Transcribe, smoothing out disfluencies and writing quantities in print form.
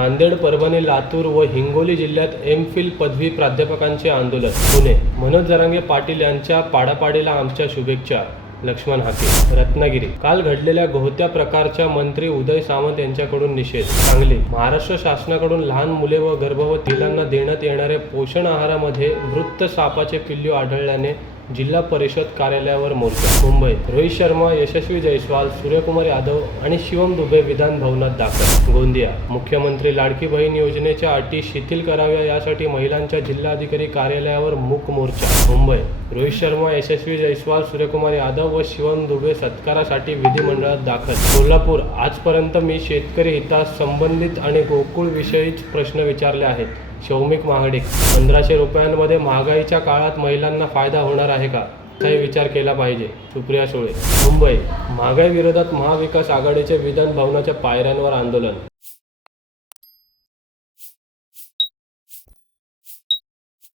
नांदेड, परभणी, लातूर व हिंगोली जिल्ह्यात एम.फिल पदवी प्राध्यापकांचे आंदोलन. पुणे, मनोज जरांगे पाटील यांच्या पाडापाडीला आमच्या शुभेच्छा. लक्ष्मण हाके. रत्नागिरी, काल घडलेल्या गोहत्या प्रकारच्या मंत्री उदय सामंत यांच्याकडून निषेध. सांगली, महाराष्ट्र शासनाकडून लहान मुले व गर्भवती महिलांना देण्यात येणाऱ्या पोषण आहारामध्ये मृत सापाचे पिल्लू आढळल्याने जिल्हा परिषद कार्यालयावर मोर्चा. मुंबई, रोहित शर्मा, यशस्वी जयस्वाल, सूर्यकुमार यादव आणि शिवम दुबे विधान भवनात दाखल. गोंदिया, मुख्यमंत्री लाडकी बहीण योजनेच्या अटी शिथिल कराव्या यासाठी महिलांच्या जिल्हाधिकारी कार्यालयावर मूक मोर्चा. मुंबई, रोहित शर्मा, यशस्वी जयस्वाल, सूर्यकुमार यादव व शिवम दुबे सत्कारासाठी विधिमंडळात दाखल. कोल्हापूर, आजपर्यंत मी शेतकरी हितास संबंधित आणि गोकुळ विषयीच प्रश्न विचारले आहेत. शौमिक महाडिक. 1500 रुपयांमध्ये महागाईच्या काळात महिलांना फायदा होणार आहे का? याचाही विचार केला पाहिजे. सुप्रिया सुळे. मुंबई, महागाई विरोधात महाविकास आघाडीचे विधान भवनाच्या पायऱ्यांवर आंदोलन.